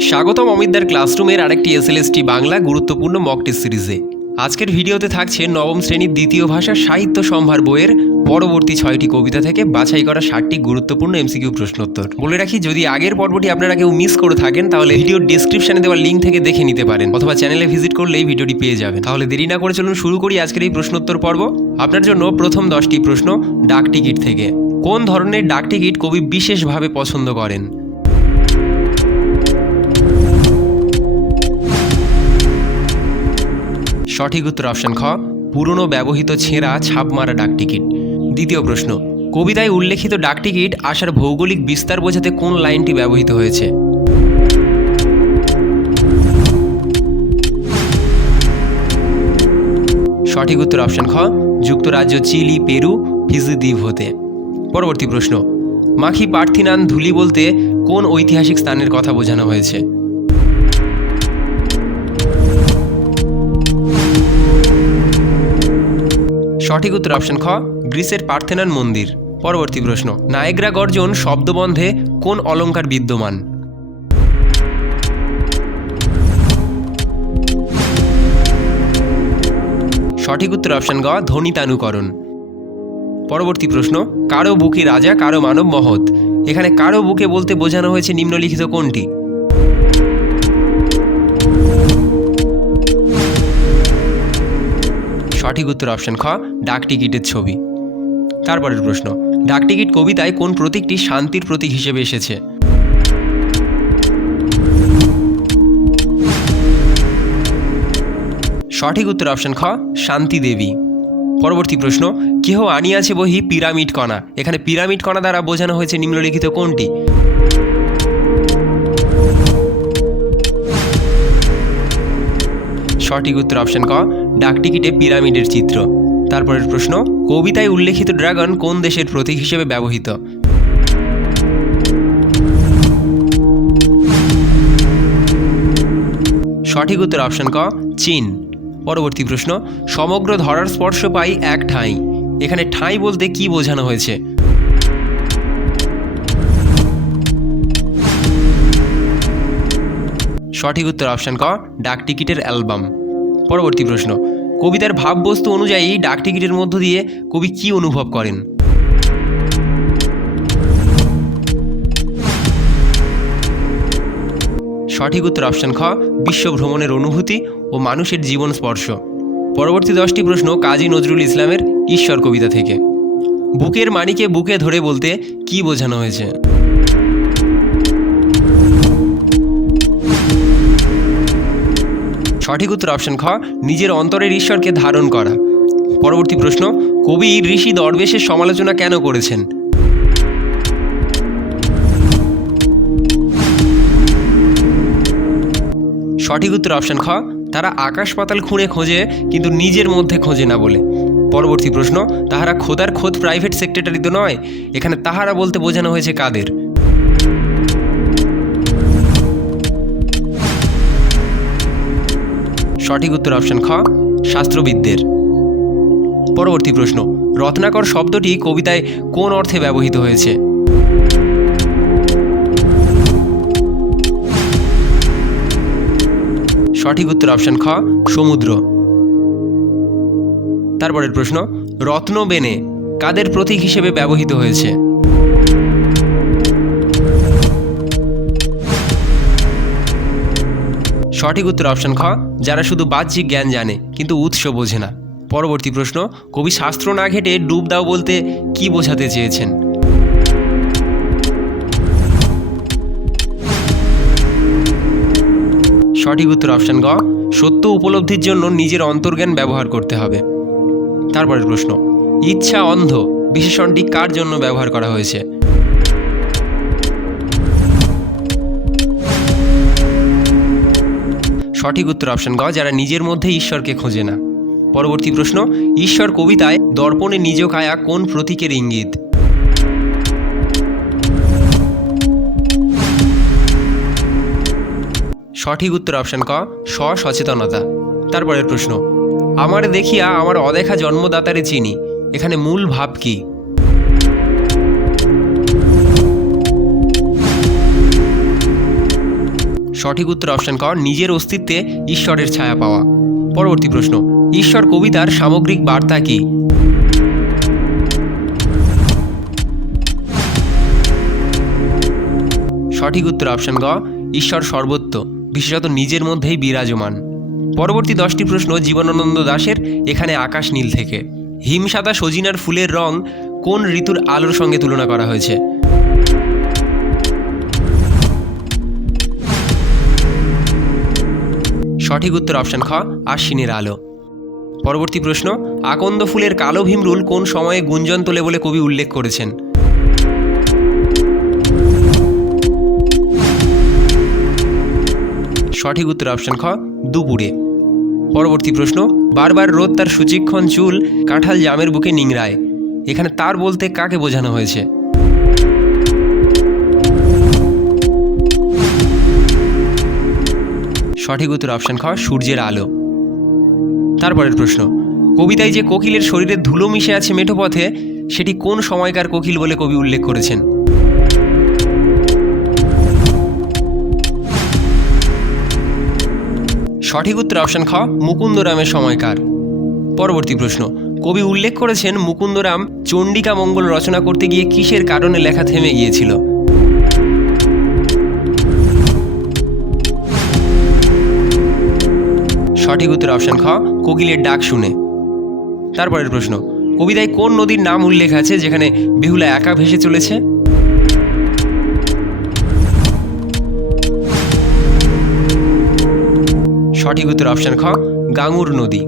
স্বাগতম অমিতদার ক্লাসরুমের আরেকটি এসএলএসটি বাংলা গুরুত্বপূর্ণ মক টেস্ট সিরিজে আজকের ভিডিওতে থাকছে নবম শ্রেণির দ্বিতীয় ভাষা সাহিত্য সম্ভার বইয়ের পরবর্তী ছয়টি কবিতা থেকে বাছাই করা ষাটটি গুরুত্বপূর্ণ এমসিকিউ প্রশ্নোত্তর। বলে রাখি, যদি আগের পর্বটি আপনারা কেউ মিস করে থাকেন, তাহলে ভিডিও ডিসক্রিপশনে দেওয়া লিঙ্ক থেকে দেখে নিতে পারেন, অথবা চ্যানেলে ভিজিট করলে এই ভিডিওটি পেয়ে যাবেন। তাহলে দেরি না করে চলুন শুরু করি আজকের এই প্রশ্নোত্তর পর্ব। আপনার জন্য প্রথম দশটি প্রশ্ন ডাক টিকিট থেকে। কোন ধরনের ডাক টিকিট কবি বিশেষভাবে পছন্দ করেন? সঠিক উত্তর অপশন খ, পুরনো ব্যবহৃত ছেঁড়া ছাপ মারা ডাকটিকিট দ্বিতীয় প্রশ্ন, কবিতায় উল্লেখিত ডাকটিকিট আসার ভৌগোলিক বিস্তার বোঝাতে কোন লাইনটি ব্যবহৃত হয়েছে? সঠিক উত্তর অপশন খ, যুক্তরাজ্য, চিলি, পেরু, ফিজি দ্বীপ হতে। পরবর্তী প্রশ্ন, মাখি পার্থিনান ধুলি বলতে কোন ঐতিহাসিক স্থানের কথা বোঝানো হয়েছে? সঠিক উত্তর অপশন খ, গ্রিসের পার্থেনান মন্দির। পরবর্তী প্রশ্ন, নায়েগ্রা গর্জন শব্দবন্ধে কোন অলঙ্কার বিদ্যমান? সঠিক উত্তর অপশন গ, ধ্বনিতানুকরণ। পরবর্তী প্রশ্ন, কারও বুকে রাজা, কারও মানব মহৎ? এখানে কারও বুকে বলতে বোঝানো হয়েছে নিম্নলিখিত কোনটি? সঠিক উত্তর অপশন খ, ডাক টিকিটের ছবি। তারপরের প্রশ্ন, ডাক টিকিট কবিতায় কোন প্রতীকটি শান্তির প্রতীক হিসেবে এসেছে? সঠিক উত্তর অপশন খ, শান্তি দেবী। পরবর্তী প্রশ্ন, কেহ আনিয়াছে বহি পিরামিড কণা? এখানে পিরামিড কণা দ্বারা বোঝানো হয়েছে নিম্নলিখিত কোনটি? সঠিক উত্তর অপশন ক ডাকটিকিটে পিরামিডের চিত্র। তারপরের প্রশ্ন, কবিতায় উল্লেখিত ড্রাগন কোন দেশের প্রতীক হিসেবে ব্যবহৃত? সঠিক উত্তর অপশন ক, চীন। পরবর্তী প্রশ্ন, সমগ্র ধরার স্পর্শ পাই এক ঠাঁই। এখানে ঠাঁই বলতে কি বোঝানো হয়েছে? সঠিক উত্তর অপশন ক ডাক টিকিটের অ্যালবাম। পরবর্তী প্রশ্ন। কবিতার ভাববস্তু অনুযায়ী ডাক টিকিটের মধ্য দিয়ে কবি কি অনুভব করেন? সঠিক উত্তর অপশন খ বিশ্ব ভ্রমণের অনুভূতি ও মানুষের জীবন স্পর্শ। পরবর্তী দশটি প্রশ্ন কাজী নজরুল ইসলামের ঈশ্বর কবিতা থেকে। বুকের মানিকে বুকে ধরে বলতে কি বোঝানো হয়েছে? সঠিক উত্তর অপশন খ, নিজের অন্তরের ঈশ্বরকে ধারণ করা। পরবর্তী প্রশ্ন কবি ঋষি দরবেশের সমালোচনা কেন করেছেন? সঠিক উত্তর অপশন খ, তারা আকাশ পাতাল খুঁড়ে খোঁজে, কিন্তু নিজের মধ্যে খোঁজে না বলে। পরবর্তী প্রশ্ন, তাহারা খোদার খোদ প্রাইভেট সেক্রেটারি তো নয়, এখানে তাহারা বলতে বোঝানো হয়েছে কাদের? সঠিক উত্তর অপশন খ, শাস্ত্রবিদদের। পরবর্তী প্রশ্ন, রত্নাকর শব্দটি কবিতায় কোন অর্থে ব্যবহৃত হয়েছে? সঠিক উত্তর অপশন খ, সমুদ্র। তারপরের প্রশ্ন রত্ন বেনে কাদের প্রতীক হিসেবে ব্যবহৃত হয়েছে? সঠিক উত্তর অপশন খ, যারা শুধু বাহ্যিক জ্ঞান জানে, কিন্তু উৎস বোঝে না। পরবর্তী প্রশ্ন, কবি শাস্ত্র না ঘেটে ডুব দাও বলতে কি বোঝাতে চেয়েছেন? সঠিক উত্তর অপশন গ, সত্য উপলব্ধির জন্য নিজের অন্তর্জ্ঞান ব্যবহার করতে হবে। তারপরের প্রশ্ন, ইচ্ছা অন্ধ, বিশেষণটি কার জন্য ব্যবহার করা হয়েছে? সঠিক উত্তর অপশন গ, যারা নিজের মধ্যে ঈশ্বরকে খোঁজে না। পরবর্তী প্রশ্ন, ঈশ্বর কবিতায় দর্পণে নিজ কায়া কোন প্রতীকের ইঙ্গিত? সঠিক উত্তর অপশন ক সচেতনতা তারপরের প্রশ্ন, আমার দেখিয়া আমার অদেখা জন্মদাতারে চিনি, এখানে মূল ভাব কি? সঠিক উত্তর অপশন ক নিজের অস্তিত্বে ঈশ্বরের ছায়া পাওয়া। পরবর্তী প্রশ্ন, ঈশ্বর কবিতার সামগ্রিক বার্তা কি? সঠিক উত্তর অপশন গ ঈশ্বর সর্বত্র, বিশেষত নিজের মধ্যেই বিরাজমান। পরবর্তী দশটি প্রশ্ন, জীবনানন্দ দাশের এখানে আকাশ নীল থেকে। হিমসাদা সজিনার ফুলের রং কোন ঋতুর আলোর সঙ্গে তুলনা করা হয়েছে? সঠিক উত্তর অপশন খ, আশ্বিনের আলো। পরবর্তী প্রশ্ন, আকন্দ ফুলের কালো ভীমরুল কোন সময়ে গুঞ্জন তোলে বলে কবি উল্লেখ করেছেন? সঠিক উত্তর অপশন খ, দুপুরে। পরবর্তী প্রশ্ন, বারবার রোদ তার সুচিক্ষণ চুল, কাঁঠাল জামের বুকে নিংড়ায়। এখানে তার বলতে কাকে বোঝানো হয়েছে? সঠিক উত্তর অপশন খ সূর্যের আলো। তারপরের প্রশ্ন, কবিতায় যে কোকিলের শরীরে ধুলো মিশে আছে মেঠো পথে, সেটি কোন সময়কার কোকিল বলে কবি উল্লেখ করেছেন? সঠিক উত্তর অপশন খ মুকুন্দরামের সময়কার। পরবর্তী প্রশ্ন, কবি উল্লেখ করেছেন মুকুন্দরাম চণ্ডিকা মঙ্গল রচনা করতে গিয়ে কিসের কারণে লেখা থেমে গিয়েছিল? সঠিক উত্তর অপশন খ কোকিলের ডাক শুনে। তারপরের প্রশ্ন, কবিতায় কোন নদীর নাম উল্লেখ আছে যেখানে বেহুলা একা ভেসে চলেছে? সঠিক উত্তর অপশন খ গাঙ্গুর নদী।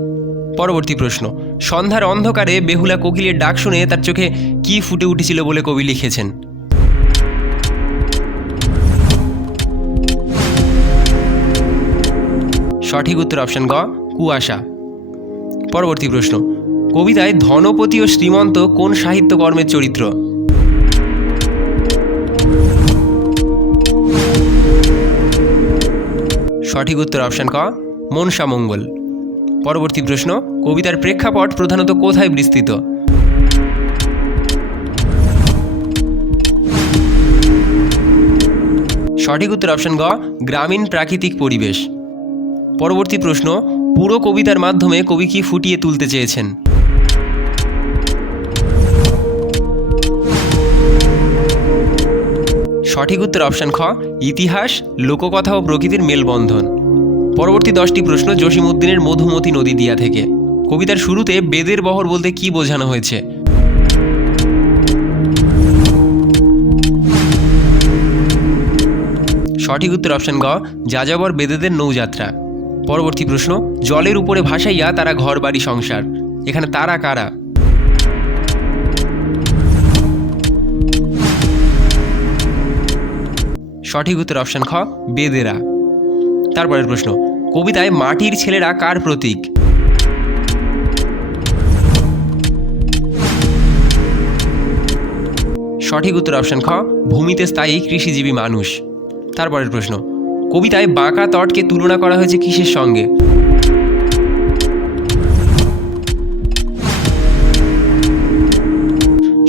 পরবর্তী প্রশ্ন, সন্ধ্যার অন্ধকারে বেহুলা কোকিলের ডাক শুনে তার চোখে কি ফুটে উঠেছিল বলে কবি লিখেছেন? সঠিক উত্তর অপশন গ, কুয়াশা। পরবর্তী প্রশ্ন, কবিতায় ধনপতি ও শ্রীমন্ত কোন সাহিত্যকর্মের চরিত্র? সঠিক উত্তর অপশন ক, মনসা মঙ্গল। পরবর্তী প্রশ্ন, কবিতার প্রেক্ষাপট প্রধানত কোথায় বিস্তৃত? সঠিক উত্তর অপশন গ, গ্রামীণ প্রাকৃতিক পরিবেশ। পরবর্তী প্রশ্ন, পুরো কবিতার মাধ্যমে কবি কি ফুটিয়ে তুলতে চেয়েছেন? সঠিক উত্তর অপশন খ, ইতিহাস, লোককথা ও প্রকৃতির মেলবন্ধন। পরবর্তী দশটি প্রশ্ন, জসিমউদ্দিনের মধুমতি নদী দিয়া থেকে। কবিতার শুরুতে বেদের বহর বলতে কি বোঝানো হয়েছে? সঠিক উত্তর অপশন গ, যাযাবর বেদেদের নৌযাত্রা। পরবর্তী প্রশ্ন, জলের উপরে ভাসাইয়া তারা ঘর বাড়ি সংসার। এখানে তারা কারা? সঠিক উত্তর অপশন খ, বেদেরা। তারপরের প্রশ্ন, কবিতায় মাটির ছেলেরা কার প্রতীক? সঠিক উত্তর অপশন খ, ভূমিতে স্থায়ী কৃষিজীবী মানুষ। তারপরের প্রশ্ন কবিতায় বাঁকা তটকে তুলনা করা হয়েছে কিসের সঙ্গে?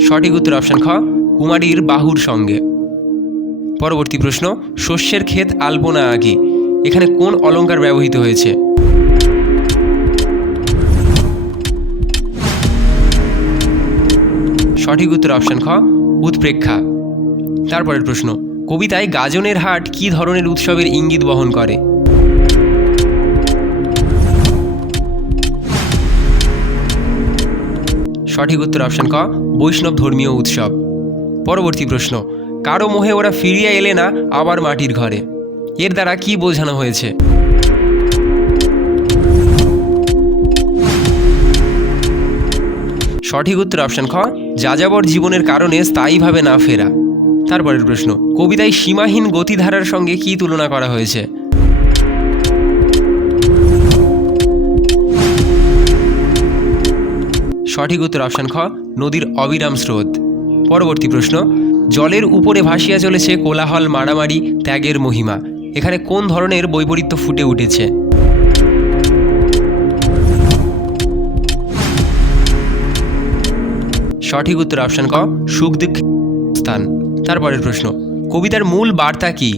সঠিক উত্তর অপশন খ, কুমারীর বাহুর সঙ্গে। পরবর্তী প্রশ্ন, শস্যের ক্ষেত আলপনা আগে। এখানে কোন অলংকার ব্যবহৃত হয়েছে? সঠিক উত্তর অপশন খ, উৎপ্রেক্ষা। তারপরের প্রশ্ন কবিতায় গাজনের হাট কী ধরনের উৎসবের ইঙ্গিত বহন করে? সঠিক উত্তর অপশন ক, বৈষ্ণব ধর্মীয় উৎসব। পরবর্তী প্রশ্ন, কারও মোহে ওরা ফিরিয়ে এলে না আবার মাটির ঘরে? এর দ্বারা কি বোঝানো হয়েছে? সঠিক উত্তর অপশন খ, যাযাবর জীবনের কারণে স্থায়ীভাবে না ফেরা। তারপরের প্রশ্ন, কবিতায় সীমাহীন গতিধারার সঙ্গে কি তুলনা করা হয়েছে? সঠিক উত্তর অপশন খ, নদীর অবিরাম স্রোত। পরবর্তী প্রশ্ন, জলের উপরে ভাসিয়া চলেছে কোলাহল, মারামারি, ত্যাগের মহিমা। এখানে কোন ধরনের বৈপরীত্য ফুটে উঠেছে? সঠিক উত্তর অপশন ক, সুখ স্থান। তারপরের প্রশ্ন, কবিতার মূল বার্তা কি?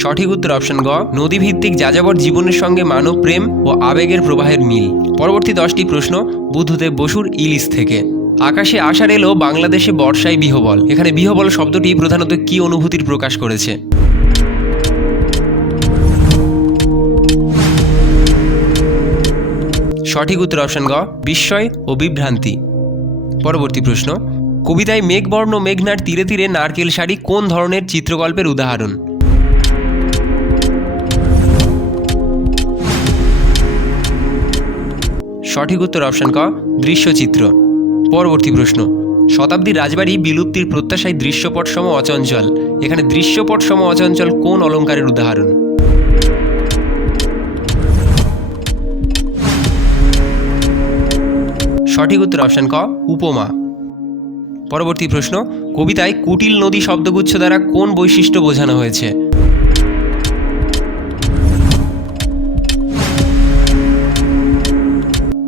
সঠিক উত্তর অপশন গ, নদীভিত্তিক যাযাবর জীবনের সঙ্গে মানব প্রেম ও আবেগের প্রবাহের মিল। পরবর্তী দশটি প্রশ্ন, বুদ্ধদেব বসুর ইলিশ থেকে। আকাশে আসার এলো, বাংলাদেশে বর্ষায় বিহবল। এখানে বিহবল শব্দটি প্রধানত কি অনুভূতির প্রকাশ করেছে? সঠিক উত্তর অপশন গ, বিস্ময় ও বিভ্রান্তি। পরবর্তী প্রশ্ন, কবিতায় মেঘবর্ণ মেঘনার তীরে তীরে নারকেল শাড়ি কোন ধরনের চিত্রকল্পের উদাহরণ? সঠিক উত্তর অপশন ক, দৃশ্যচিত্র। পরবর্তী প্রশ্ন, শতাব্দীর রাজবাড়ি বিলুপ্তির প্রত্যাশায় দৃশ্যপট সম অচঞ্চল। এখানে দৃশ্যপট সম অচঞ্চল কোন অলঙ্কারের উদাহরণ? সঠিক উত্তর অপশন ক, উপমা। পরবর্তী প্রশ্ন, কবিতায় কুটিল নদী শব্দগুচ্ছ দ্বারা কোন বৈশিষ্ট্য বোঝানো হয়েছে?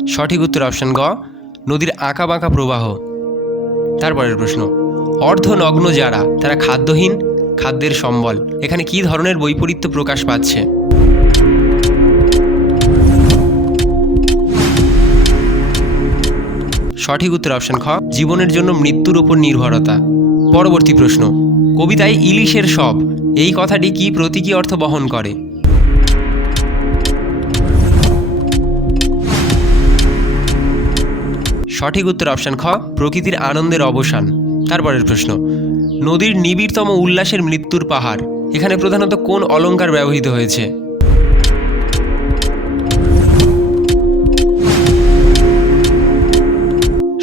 সঠিক উত্তর অপশন গ, নদীর আঁকা বাঁকা প্রবাহ। তারপরের প্রশ্ন, অর্ধনগ্ন যারা, তারা খাদ্যহীন, খাদ্যের সম্বল। এখানে কি ধরনের বৈপরীত্য প্রকাশ পাচ্ছে? সঠিক উত্তর অপশন খ, জীবনের জন্য মৃত্যুর ওপর নির্ভরতা। পরবর্তী প্রশ্ন, কবিতায় ইলিশের সব এই কথাটি কি প্রতীকী অর্থ বহন করে? সঠিক উত্তর অপশন খ, প্রকৃতির আনন্দের অবসান। তারপরের প্রশ্ন, নদীর নিবিড়তম উল্লাসের মৃত্যুর পাহাড়, এখানে প্রধানত কোন অলংকার ব্যবহৃত হয়েছে?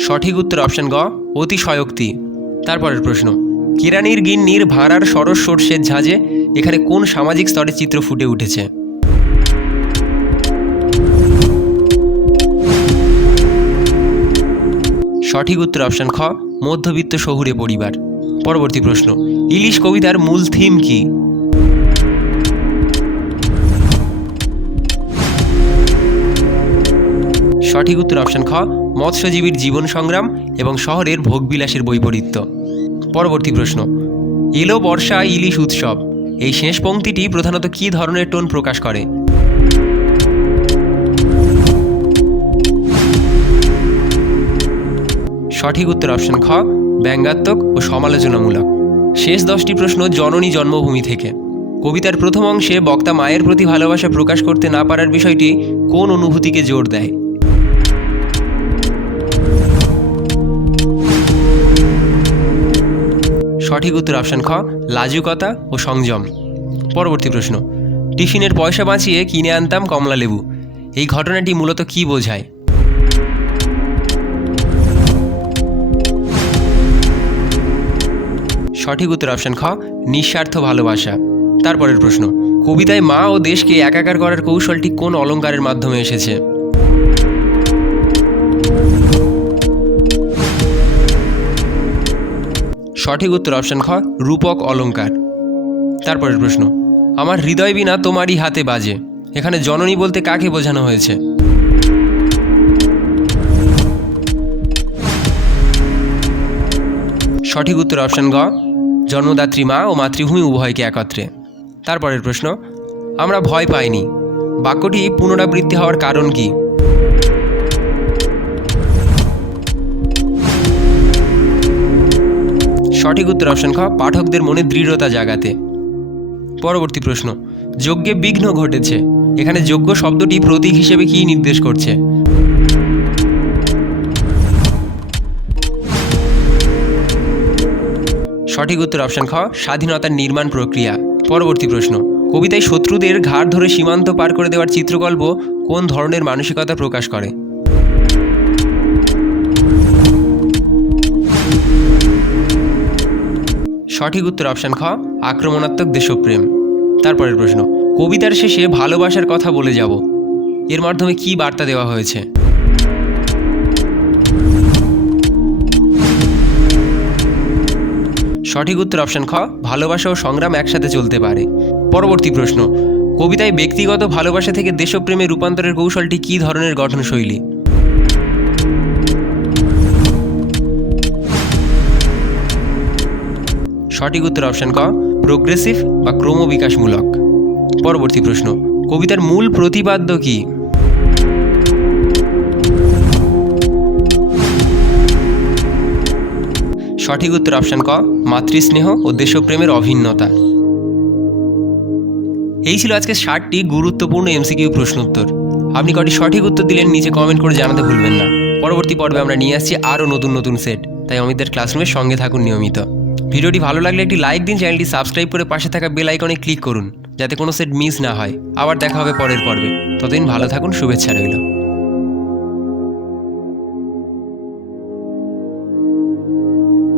সঠিক উত্তর অপশন গ, অতিশয়োক্তি। তারপরের প্রশ্ন, কেরানির গিন্নির ভাড়ার সরস সর্ষের ঝাঁজে এখানে কোন সামাজিক স্তরের চিত্র ফুটে উঠেছে? সঠিক উত্তর অপশন খ, মধ্যবিত্ত শহুরে পরিবার। পরবর্তী প্রশ্ন, ইলিশ কবিতার মূল থিম কি? সঠিক উত্তর অপশন খ মৎস্যজীবীর জীবন সংগ্রাম এবং শহরের ভোগবিলাসের বৈপরীত্য। পরবর্তী প্রশ্ন, এলো বর্ষা ইলিশ উৎসব, এই শেষ পংক্তিটি প্রধানত কী ধরনের টোন প্রকাশ করে? সঠিক উত্তর অপশন খ, ব্যঙ্গাত্মক ও সমালোচনামূলক। শেষ দশটি প্রশ্ন জননী জন্মভূমি থেকে। কবিতার প্রথম অংশে বক্তা মায়ের প্রতি ভালোবাসা প্রকাশ করতে না পারার বিষয়টি কোন অনুভূতিকে জোর দেয়? সঠিক উত্তর অপশন খ, লাজুকতা ও সংযম। পরবর্তী প্রশ্ন, টিফিনের পয়সা বাঁচিয়ে কিনে আনতাম কমলা লেবু। এই ঘটনাটি মূলত কি বোঝায়? সঠিক উত্তর অপশন খ, নিঃস্বার্থ ভালোবাসা। তারপরের প্রশ্ন, কবিতায় মা ও দেশকে একাকার করার কৌশলটি কোন অলংকারের মাধ্যমে এসেছে? সঠিক উত্তর অপশন খ, রূপক অলঙ্কার তারপরের প্রশ্ন, আমার হৃদয় বিনা তোমারই হাতে বাজে। এখানে জননী বলতে কাকে বোঝানো হয়েছে? সঠিক উত্তর অপশন গ, জন্মদাত্রী মা ও মাতৃভূমি উভয়কে একত্রে। তারপরের প্রশ্ন, আমরা ভয় পাইনি। বাক্যটি পুনরাবৃত্তি হওয়ার কারণ কি? সঠিক উত্তর অপশন খ, পাঠকদের মনে দৃঢ়তা জাগাতে। পরবর্তী প্রশ্ন, যজ্ঞে বিঘ্ন ঘটেছে। এখানে যজ্ঞ শব্দটি প্রতীক হিসেবে কি নির্দেশ করছে? সঠিক উত্তর অপশন খ, স্বাধীনতার নির্মাণ প্রক্রিয়া। পরবর্তী প্রশ্ন, কবিতায় শত্রুদের ঘাড় ধরে সীমান্ত পার করে দেওয়ার চিত্রকল্প কোন ধরনের মানসিকতা প্রকাশ করে? সঠিক উত্তর অপশন খ, আক্রমণাত্মক দেশপ্রেম। তারপরের প্রশ্ন, কবিতার শেষে ভালোবাসার কথা বলে যাব। এর মাধ্যমে কি বার্তা দেওয়া হয়েছে? সঠিক উত্তর অপশন খ, ভালোবাসা ও সংগ্রাম একসাথে চলতে পারে। পরবর্তী প্রশ্ন, কবিতায় ব্যক্তিগত ভালোবাসা থেকে দেশপ্রেমে রূপান্তরের কৌশলটি কী ধরনের গঠনশৈলী? সঠিক উত্তর অপশন ক প্রোগ্রেসিভ বা ক্রমবিকাশমূলক। পরবর্তী প্রশ্ন, কবিতার মূল প্রতিপাদ্য কি? সঠিক উত্তর অপশান ক, মাতৃস্নেহ ও দেশপ্রেমের অভিন্নতা। এই ছিল আজকে ষাটটি গুরুত্বপূর্ণ এমসিকিউ প্রশ্নোত্তর। আপনি কটি সঠিক উত্তর দিলেন নিচে কমেন্ট করে জানাতে ভুলবেন না। পরবর্তী পর্বে আমরা নিয়ে আসছি আরও নতুন নতুন সেট তাই অমিতদের ক্লাসরুমের সঙ্গে থাকুন নিয়মিত। ভিডিওটি ভালো লাগলে একটি লাইক দিন, চ্যানেলটি সাবস্ক্রাইব করে পাশে থাকা বেল আইকনে ক্লিক করুন, যাতে কোনো সেট মিস না হয়। আবার দেখা হবে পরের পর্বে। ততদিন ভালো থাকুন, শুভেচ্ছা রইল।